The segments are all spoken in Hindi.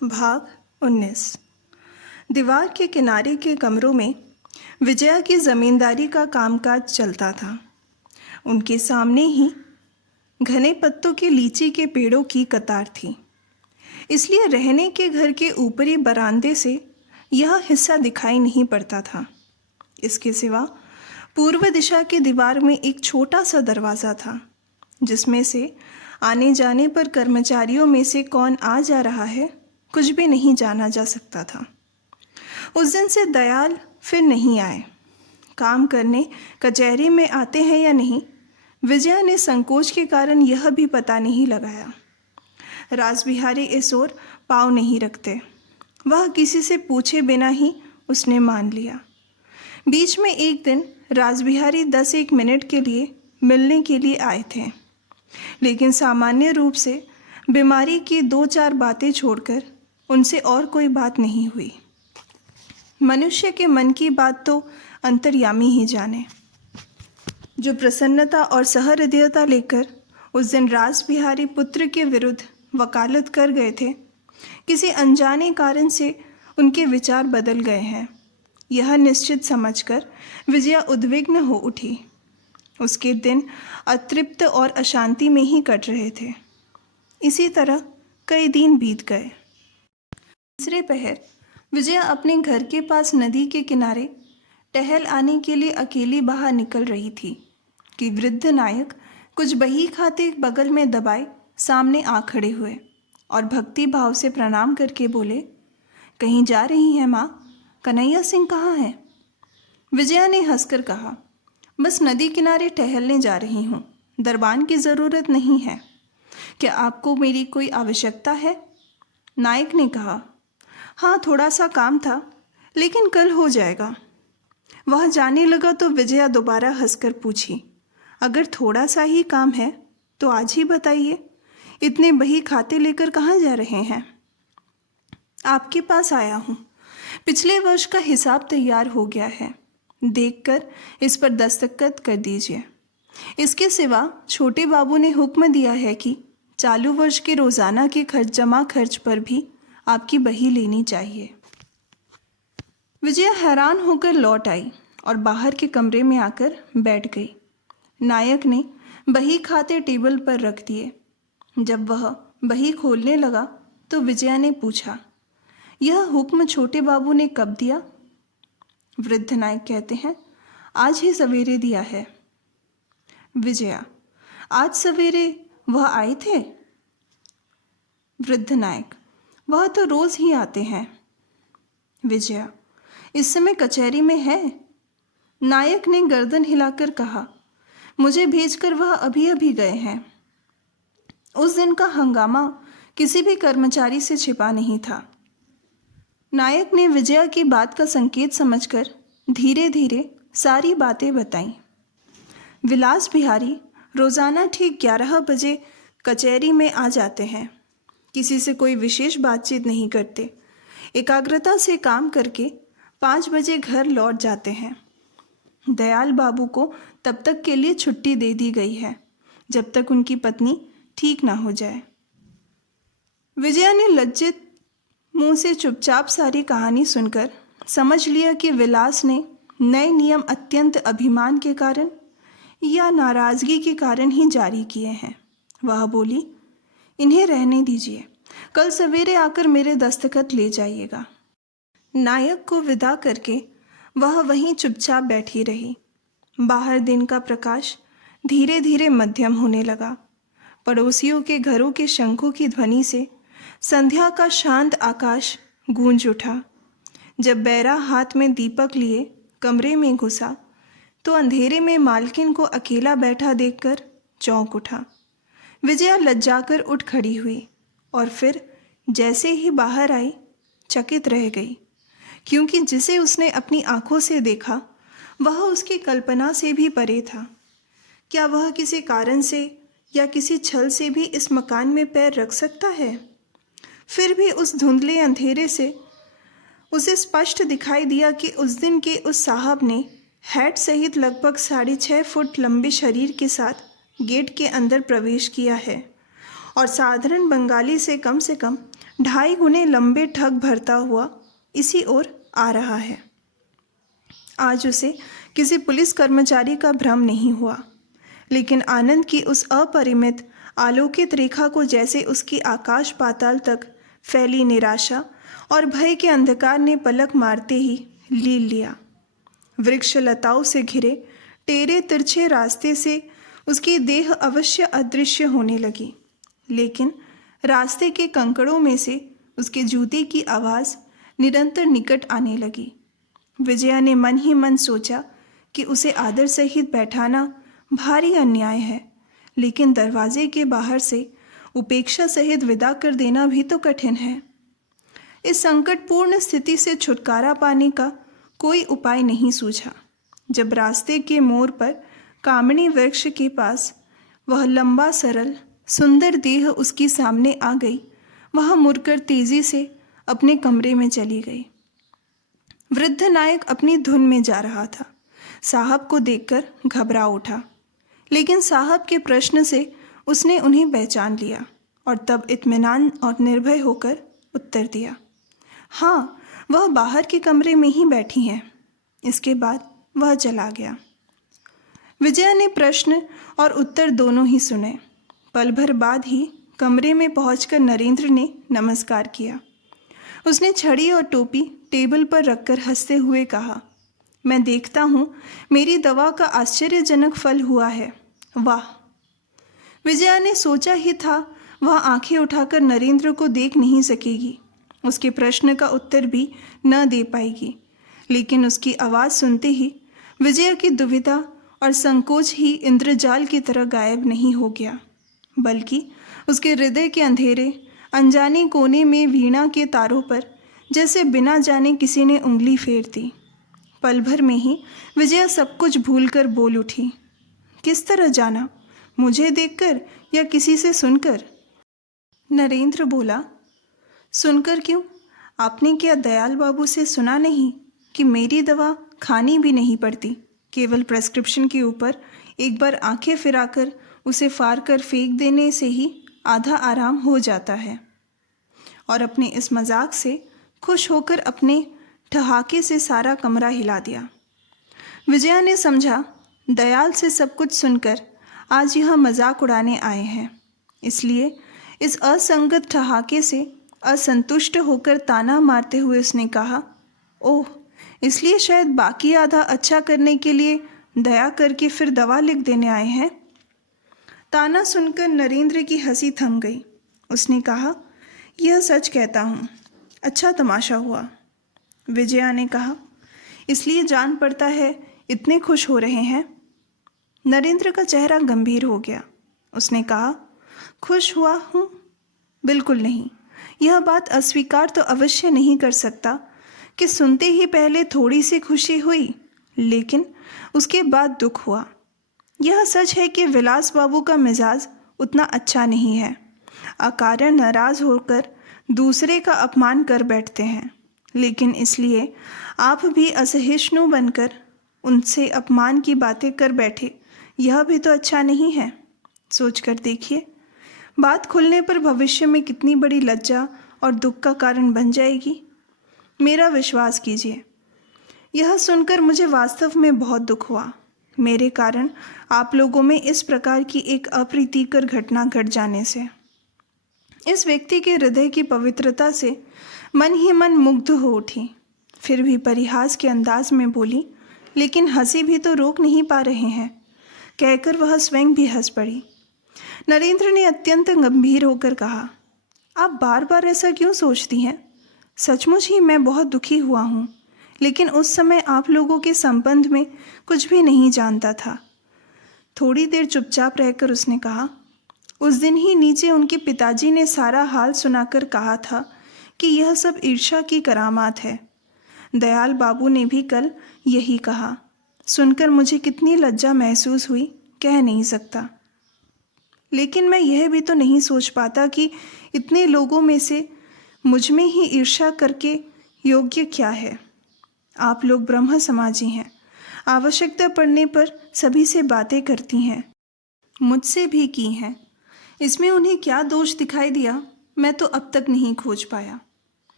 भाग 19। दीवार के किनारे के कमरों में विजया की ज़मींदारी का कामकाज चलता था। उनके सामने ही घने पत्तों के लीची के पेड़ों की कतार थी, इसलिए रहने के घर के ऊपरी बरामदे से यह हिस्सा दिखाई नहीं पड़ता था। इसके सिवा पूर्व दिशा की दीवार में एक छोटा सा दरवाज़ा था, जिसमें से आने जाने पर कर्मचारियों में से कौन आ जा रहा है कुछ भी नहीं जाना जा सकता था। उस दिन से दयाल फिर नहीं आए। काम करने कचहरी में आते हैं या नहीं, विजया ने संकोच के कारण यह भी पता नहीं लगाया। रासबिहारी इस ओर पाँव नहीं रखते, वह किसी से पूछे बिना ही उसने मान लिया। बीच में एक दिन रासबिहारी 10-1 मिनट के लिए मिलने के लिए आए थे, लेकिन सामान्य रूप से बीमारी की 2-4 बातें छोड़कर उनसे और कोई बात नहीं हुई। मनुष्य के मन की बात तो अंतर्यामी ही जाने। जो प्रसन्नता और सहृदयता लेकर उस दिन रासबिहारी पुत्र के विरुद्ध वकालत कर गए थे, किसी अनजाने कारण से उनके विचार बदल गए हैं, यह निश्चित समझकर विजया उद्विग्न हो उठी। उसके दिन अतृप्त और अशांति में ही कट रहे थे। इसी तरह कई दिन बीत गए। तीसरे पहर विजया अपने घर के पास नदी के किनारे टहल आने के लिए अकेली बाहर निकल रही थी कि वृद्ध नायक कुछ बही खाते बगल में दबाए सामने आ खड़े हुए और भक्ति भाव से प्रणाम करके बोले, कहीं जा रही हैं माँ? कन्हैया सिंह कहाँ हैं? विजया ने हंसकर कहा, बस नदी किनारे टहलने जा रही हूँ, दरबान की ज़रूरत नहीं है। क्या आपको मेरी कोई आवश्यकता है? नायक ने कहा, हाँ थोड़ा सा काम था, लेकिन कल हो जाएगा। वह जाने लगा तो विजया दोबारा हंसकर पूछी, अगर थोड़ा सा ही काम है तो आज ही बताइए, इतने बही खाते लेकर कहाँ जा रहे हैं? आपके पास आया हूँ, पिछले वर्ष का हिसाब तैयार हो गया है, देखकर इस पर दस्तखत कर दीजिए। इसके सिवा छोटे बाबू ने हुक्म दिया है कि चालू वर्ष के रोज़ाना के जमा खर्च पर भी आपकी बही लेनी चाहिए। विजया हैरान होकर लौट आई और बाहर के कमरे में आकर बैठ गई। नायक ने बही खाते टेबल पर रख दिए। जब वह बही खोलने लगा तो विजया ने पूछा, यह हुक्म छोटे बाबू ने कब दिया? वृद्ध नायक कहते हैं, आज ही सवेरे दिया है। विजया, आज सवेरे वह आए थे? वृद्ध नायक, वह तो रोज ही आते हैं। विजया, इस समय कचहरी में है? नायक ने गर्दन हिलाकर कहा, मुझे भेजकर वह अभी अभी गए हैं। उस दिन का हंगामा किसी भी कर्मचारी से छिपा नहीं था। नायक ने विजया की बात का संकेत समझकर धीरे धीरे सारी बातें बताईं। विलास बिहारी रोज़ाना ठीक 11 बजे कचहरी में आ जाते हैं। किसी से कोई विशेष बातचीत नहीं करते, एकाग्रता से काम करके 5 बजे घर लौट जाते हैं। दयाल बाबू को तब तक के लिए छुट्टी दे दी गई है जब तक उनकी पत्नी ठीक ना हो जाए। विजया ने लज्जित मुंह से चुपचाप सारी कहानी सुनकर समझ लिया कि विलास ने नए नियम अत्यंत अभिमान के कारण या नाराज़गी के कारण ही जारी किए हैं। वह बोली, इन्हें रहने दीजिए, कल सवेरे आकर मेरे दस्तखत ले जाइएगा। नायक को विदा करके वह वहीं चुपचाप बैठी रही। बाहर दिन का प्रकाश धीरे धीरे मध्यम होने लगा। पड़ोसियों के घरों के शंखों की ध्वनि से संध्या का शांत आकाश गूंज उठा। जब बैरा हाथ में दीपक लिए कमरे में घुसा तो अंधेरे में मालकिन को अकेला बैठा देखकर चौंक उठा। विजया लज्जाकर उठ खड़ी हुई और फिर जैसे ही बाहर आई चकित रह गई, क्योंकि जिसे उसने अपनी आंखों से देखा वह उसकी कल्पना से भी परे था। क्या वह किसी कारण से या किसी छल से भी इस मकान में पैर रख सकता है? फिर भी उस धुंधले अंधेरे से उसे स्पष्ट दिखाई दिया कि उस दिन के उस साहब ने हैट सहित लगभग 6.5 फुट लंबे शरीर के साथ गेट के अंदर प्रवेश किया है और साधारण बंगाली से कम 2.5 गुने लंबे ठग भरता हुआ इसी ओर आ रहा है। आज उसे किसी पुलिस कर्मचारी का भ्रम नहीं हुआ, लेकिन आनंद की उस अपरिमित आलोकित रेखा को जैसे उसकी आकाश पाताल तक फैली निराशा और भय के अंधकार ने पलक मारते ही लील लिया। वृक्ष लताओं से घिरे टेढ़े तिरछे रास्ते से उसकी देह अवश्य अदृश्य होने लगी, लेकिन रास्ते के कंकड़ों में से उसके जूते की आवाज़ निरंतर निकट आने लगी। विजया ने मन ही मन सोचा कि उसे आदर सहित बैठाना भारी अन्याय है, लेकिन दरवाजे के बाहर से उपेक्षा सहित विदा कर देना भी तो कठिन है। इस संकटपूर्ण स्थिति से छुटकारा पाने का कोई उपाय नहीं सूझा। जब रास्ते के मोड़ पर कामणी वृक्ष के पास वह लंबा सरल सुंदर देह उसके सामने आ गई, वह मुड़कर तेजी से अपने कमरे में चली गई। वृद्ध नायक अपनी धुन में जा रहा था। साहब को देखकर घबरा उठा, लेकिन साहब के प्रश्न से उसने उन्हें पहचान लिया और तब इत्मीनान और निर्भय होकर उत्तर दिया, हाँ, वह बाहर के कमरे में ही बैठी हैं। इसके बाद वह चला गया। विजया ने प्रश्न और उत्तर दोनों ही सुने। पल भर बाद ही कमरे में पहुंचकर नरेंद्र ने नमस्कार किया। उसने छड़ी और टोपी टेबल पर रखकर हंसते हुए कहा, मैं देखता हूँ मेरी दवा का आश्चर्यजनक फल हुआ है। वाह! विजया ने सोचा ही था वह आंखें उठाकर नरेंद्र को देख नहीं सकेगी, उसके प्रश्न का उत्तर भी न दे पाएगी, लेकिन उसकी आवाज़ सुनते ही विजया की दुविधा और संकोच ही इंद्रजाल की तरह गायब नहीं हो गया, बल्कि उसके हृदय के अंधेरे अनजाने कोने में वीणा के तारों पर जैसे बिना जाने किसी ने उंगली फेर दी। पल भर में ही विजया सब कुछ भूलकर बोल उठी, किस तरह जाना, मुझे देखकर या किसी से सुनकर? नरेंद्र बोला, सुनकर क्यों? आपने क्या दयाल बाबू से सुना नहीं कि मेरी दवा खानी भी नहीं पड़ती, केवल प्रेस्क्रिप्शन के ऊपर एक बार आंखें फिराकर उसे फाड़ कर फेंक देने से ही आधा आराम हो जाता है। और अपने इस मजाक से खुश होकर अपने ठहाके से सारा कमरा हिला दिया। विजया ने समझा दयाल से सब कुछ सुनकर आज यह मजाक उड़ाने आए हैं, इसलिए इस असंगत ठहाके से असंतुष्ट होकर ताना मारते हुए उसने कहा, ओह, इसलिए शायद बाकी आधा अच्छा करने के लिए दया करके फिर दवा लिख देने आए हैं। ताना सुनकर नरेंद्र की हंसी थम गई। उसने कहा, यह सच कहता हूँ, अच्छा तमाशा हुआ। विजया ने कहा, इसलिए जान पड़ता है इतने खुश हो रहे हैं। नरेंद्र का चेहरा गंभीर हो गया। उसने कहा, खुश हुआ हूँ? बिल्कुल नहीं। यह बात अस्वीकार तो अवश्य नहीं कर सकता कि सुनते ही पहले थोड़ी सी खुशी हुई, लेकिन उसके बाद दुख हुआ। यह सच है कि विलास बाबू का मिजाज उतना अच्छा नहीं है। अकारण नाराज होकर दूसरे का अपमान कर बैठते हैं, लेकिन इसलिए आप भी असहिष्णु बनकर उनसे अपमान की बातें कर बैठे, यह भी तो अच्छा नहीं है। सोच कर देखिए, बात खुलने पर भविष्य में कितनी बड़ी लज्जा और दुख का कारण बन जाएगी। मेरा विश्वास कीजिए, यह सुनकर मुझे वास्तव में बहुत दुख हुआ। मेरे कारण आप लोगों में इस प्रकार की एक अप्रीतिकर घटना घट जाने से। इस व्यक्ति के हृदय की पवित्रता से मन ही मन मुग्ध हो उठी। फिर भी परिहास के अंदाज में बोली, लेकिन हंसी भी तो रोक नहीं पा रहे हैं, कहकर वह स्वयं भी हंस पड़ी। नरेंद्र ने अत्यंत गंभीर होकर कहा, आप बार बार ऐसा क्यों सोचती हैं? सचमुच ही मैं बहुत दुखी हुआ हूँ, लेकिन उस समय आप लोगों के संबंध में कुछ भी नहीं जानता था। थोड़ी देर चुपचाप रहकर उसने कहा, उस दिन ही नीचे उनके पिताजी ने सारा हाल सुनाकर कहा था कि यह सब ईर्ष्या की करामात है। दयाल बाबू ने भी कल यही कहा। सुनकर मुझे कितनी लज्जा महसूस हुई, कह नहीं सकता। लेकिन मैं यह भी तो नहीं सोच पाता कि इतने लोगों में से मुझ में ही ईर्ष्या करके योग्य क्या है। आप लोग ब्रह्म समाजी हैं, आवश्यकता पड़ने पर सभी से बातें करती हैं, मुझसे भी की हैं। इसमें उन्हें क्या दोष दिखाई दिया? मैं तो अब तक नहीं खोज पाया।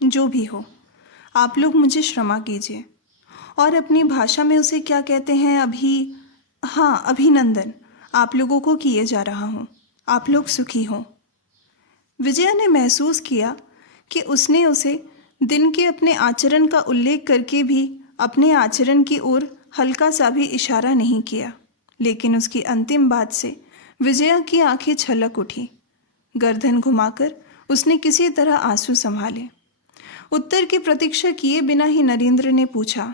जो भी हो, आप लोग मुझे क्षमा कीजिए। और अपनी भाषा में उसे क्या कहते हैं हाँ, अभिनंदन आप लोगों को किए जा रहा हूँ। आप लोग सुखी हों। विजया ने महसूस किया कि उसने उसे दिन के अपने आचरण का उल्लेख करके भी अपने आचरण की ओर हल्का सा भी इशारा नहीं किया, लेकिन उसकी अंतिम बात से विजया की आंखें छलक उठी। गर्दन घुमाकर उसने किसी तरह आंसू संभाले। उत्तर की प्रतीक्षा किए बिना ही नरेंद्र ने पूछा,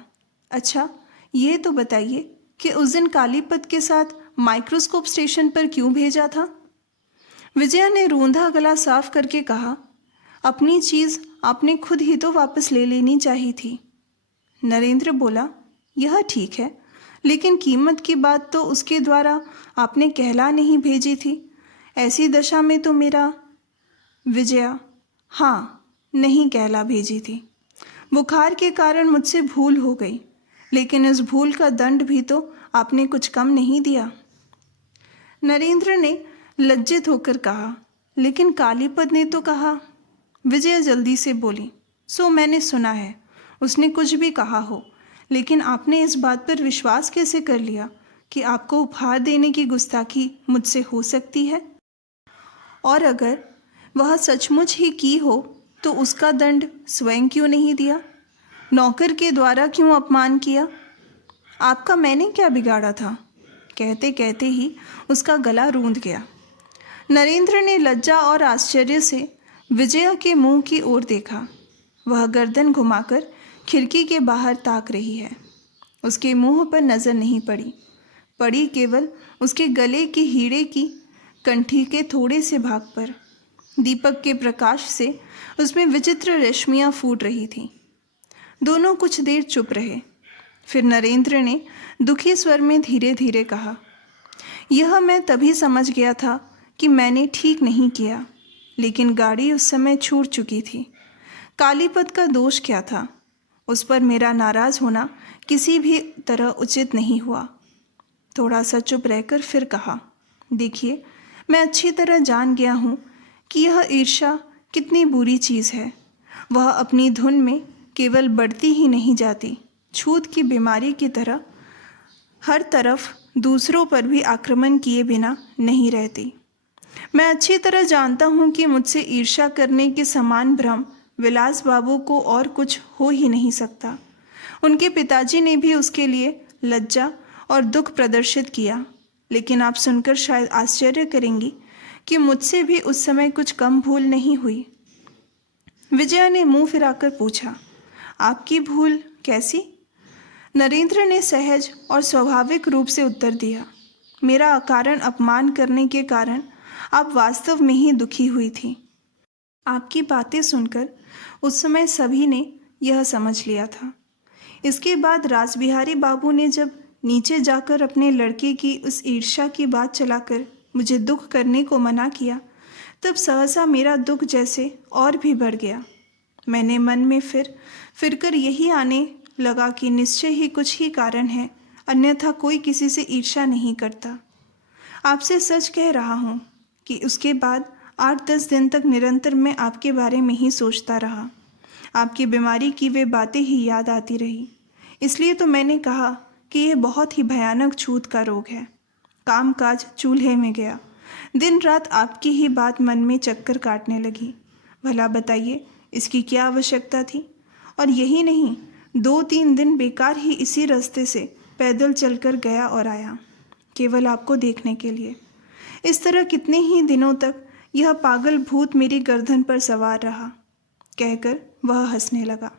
अच्छा, ये तो बताइए कि उस दिन कालीपत के साथ माइक्रोस्कोप स्टेशन पर क्यों भेजा था? विजया ने रूंधा गला साफ करके कहा, अपनी चीज़ आपने खुद ही तो वापस ले लेनी चाहिए थी। नरेंद्र बोला, यह ठीक है, लेकिन कीमत की बात तो उसके द्वारा आपने कहला नहीं भेजी थी। ऐसी दशा में तो मेरा विजया, हाँ, नहीं कहला भेजी थी। बुखार के कारण मुझसे भूल हो गई, लेकिन इस भूल का दंड भी तो आपने कुछ कम नहीं दिया। नरेंद्र ने लज्जित होकर कहा, लेकिन कालीपद ने तो कहा। विजया जल्दी से बोली, सो मैंने सुना है, उसने कुछ भी कहा हो, लेकिन आपने इस बात पर विश्वास कैसे कर लिया कि आपको उपहार देने की गुस्ताखी मुझसे हो सकती है? और अगर वह सचमुच ही की हो तो उसका दंड स्वयं क्यों नहीं दिया? नौकर के द्वारा क्यों अपमान किया? आपका मैंने क्या बिगाड़ा था? कहते कहते ही उसका गला रूंध गया। नरेंद्र ने लज्जा और आश्चर्य से विजया के मुंह की ओर देखा। वह गर्दन घुमाकर खिड़की के बाहर ताक रही है। उसके मुंह पर नज़र नहीं पड़ी केवल उसके गले की हीरे की कंठी के थोड़े से भाग पर। दीपक के प्रकाश से उसमें विचित्र रेशमियाँ फूट रही थीं। दोनों कुछ देर चुप रहे। फिर नरेंद्र ने दुखी स्वर में धीरे धीरे कहा, यह मैं तभी समझ गया था कि मैंने ठीक नहीं किया, लेकिन गाड़ी उस समय छूट चुकी थी। कालीपद का दोष क्या था? उस पर मेरा नाराज़ होना किसी भी तरह उचित नहीं हुआ। थोड़ा सा चुप रहकर फिर कहा, देखिए, मैं अच्छी तरह जान गया हूँ कि यह ईर्ष्या कितनी बुरी चीज़ है। वह अपनी धुन में केवल बढ़ती ही नहीं जाती, छूत की बीमारी की तरह हर तरफ दूसरों पर भी आक्रमण किए बिना नहीं रहती। मैं अच्छी तरह जानता हूँ कि मुझसे ईर्ष्या करने के समान भ्रम विलास बाबू को और कुछ हो ही नहीं सकता। उनके पिताजी ने भी उसके लिए लज्जा और दुख प्रदर्शित किया, लेकिन आप सुनकर शायद आश्चर्य करेंगी कि मुझसे भी उस समय कुछ कम भूल नहीं हुई। विजया ने मुंह फिराकर पूछा, आपकी भूल कैसी? नरेंद्र ने सहज और स्वाभाविक रूप से उत्तर दिया, मेरा अकारण अपमान करने के कारण आप वास्तव में ही दुखी हुई थी। आपकी बातें सुनकर उस समय सभी ने यह समझ लिया था। इसके बाद रासबिहारी बाबू ने जब नीचे जाकर अपने लड़के की उस ईर्ष्या की बात चलाकर मुझे दुख करने को मना किया, तब सहसा मेरा दुख जैसे और भी बढ़ गया। मैंने मन में फिर कर यही आने लगा कि निश्चय ही कुछ ही कारण है, अन्यथा कोई किसी से ईर्ष्या नहीं करता। आपसे सच कह रहा हूँ कि उसके बाद 8-10 दिन तक निरंतर मैं आपके बारे में ही सोचता रहा। आपकी बीमारी की वे बातें ही याद आती रही। इसलिए तो मैंने कहा कि यह बहुत ही भयानक छूत का रोग है। काम काज चूल्हे में गया। दिन रात आपकी ही बात मन में चक्कर काटने लगी। भला बताइए, इसकी क्या आवश्यकता थी? और यही नहीं, 2-3 दिन बेकार ही इसी रास्ते से पैदल चलकर गया और आया, केवल आपको देखने के लिए। इस तरह कितने ही दिनों तक यह पागल भूत मेरी गर्दन पर सवार रहा। कहकर वह हंसने लगा।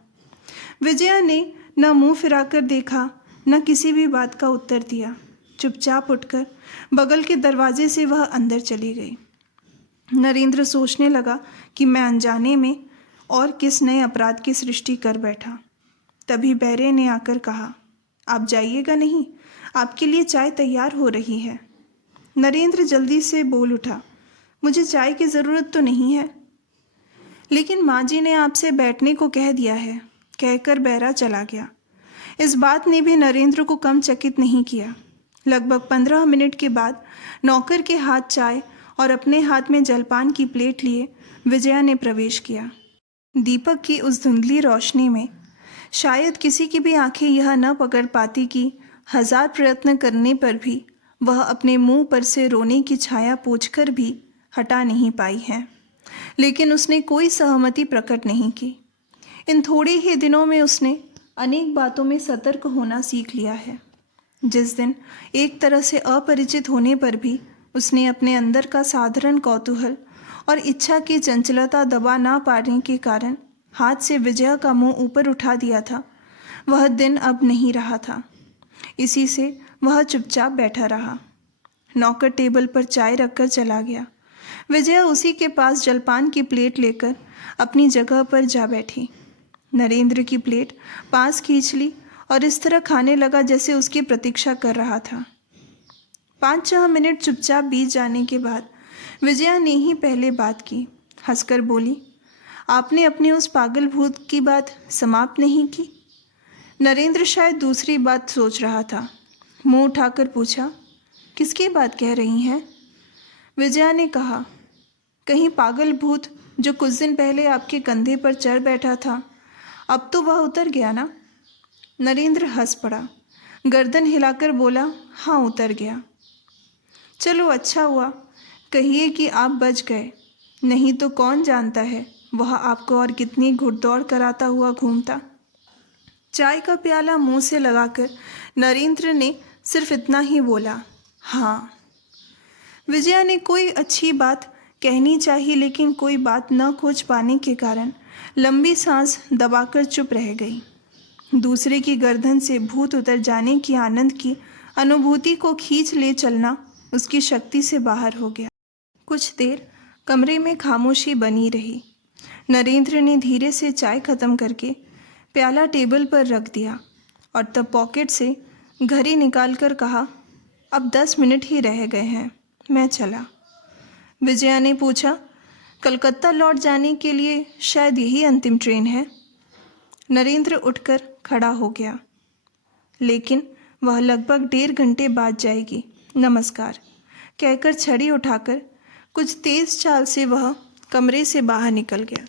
विजया ने न मुंह फिराकर देखा, न किसी भी बात का उत्तर दिया। चुपचाप उठकर बगल के दरवाजे से वह अंदर चली गई। नरेंद्र सोचने लगा कि मैं अनजाने में और किस नए अपराध की सृष्टि कर बैठा। तभी बैरे ने आकर कहा, आप जाइएगा नहीं, आपके लिए चाय तैयार हो रही है। नरेंद्र जल्दी से बोल उठा, मुझे चाय की ज़रूरत तो नहीं है। लेकिन माँ जी ने आपसे बैठने को कह दिया है, कहकर बैरा चला गया। इस बात ने भी नरेंद्र को कम चकित नहीं किया। लगभग 15 मिनट के बाद नौकर के हाथ चाय और अपने हाथ में जलपान की प्लेट लिए विजया ने प्रवेश किया। दीपक की उस धुंधली रोशनी में शायद किसी की भी आंखें यह न पकड़ पाती कि 1000 प्रयत्न करने पर भी वह अपने मुंह पर से रोने की छाया पोंछकर भी हटा नहीं पाई है। लेकिन उसने कोई सहमति प्रकट नहीं की। इन थोड़े ही दिनों में उसने अनेक बातों में सतर्क होना सीख लिया है। जिस दिन एक तरह से अपरिचित होने पर भी उसने अपने अंदर का साधारण कौतूहल और इच्छा की चंचलता दबा ना पाने के कारण हाथ से विजया का मुंह ऊपर उठा दिया था, वह दिन अब नहीं रहा था। इसी से वह चुपचाप बैठा रहा। नौकर टेबल पर चाय रखकर चला गया। विजया उसी के पास जलपान की प्लेट लेकर अपनी जगह पर जा बैठी। नरेंद्र की प्लेट पास खींच ली और इस तरह खाने लगा जैसे उसकी प्रतीक्षा कर रहा था। 5-6 मिनट चुपचाप बीत जाने के बाद विजया ने ही पहले बात की। हंसकर बोली, आपने अपनी उस पागल भूत की बात समाप्त नहीं की? नरेंद्र शायद दूसरी बात सोच रहा था। मुंह उठाकर पूछा, किसकी बात कह रही हैं? विजया ने कहा, कहीं पागल भूत जो कुछ दिन पहले आपके कंधे पर चढ़ बैठा था, अब तो वह उतर गया ना? नरेंद्र हंस पड़ा, गर्दन हिलाकर बोला, हाँ उतर गया। चलो अच्छा हुआ, कहिए कि आप बच गए, नहीं तो कौन जानता है वह आपको और कितनी घुड़दौड़ कराता हुआ घूमता। चाय का प्याला मुंह से लगाकर नरेंद्र ने सिर्फ इतना ही बोला, हाँ। विजया ने कोई अच्छी बात कहनी चाहिए लेकिन कोई बात न खोज पाने के कारण लंबी सांस दबाकर चुप रह गई। दूसरे की गर्दन से भूत उतर जाने की आनंद की अनुभूति को खींच ले चलना उसकी शक्ति से बाहर हो गया। कुछ देर कमरे में खामोशी बनी रही। नरेंद्र ने धीरे से चाय खत्म करके प्याला टेबल पर रख दिया और तब पॉकेट से घड़ी निकालकर कहा, अब 10 मिनट ही रह गए हैं, मैं चला। विजया ने पूछा, कलकत्ता लौट जाने के लिए शायद यही अंतिम ट्रेन है? नरेंद्र उठकर खड़ा हो गया, लेकिन वह लगभग 1.5 घंटे बाद जाएगी, नमस्कार कहकर छड़ी उठाकर कुछ तेज चाल से वह कमरे से बाहर निकल गया।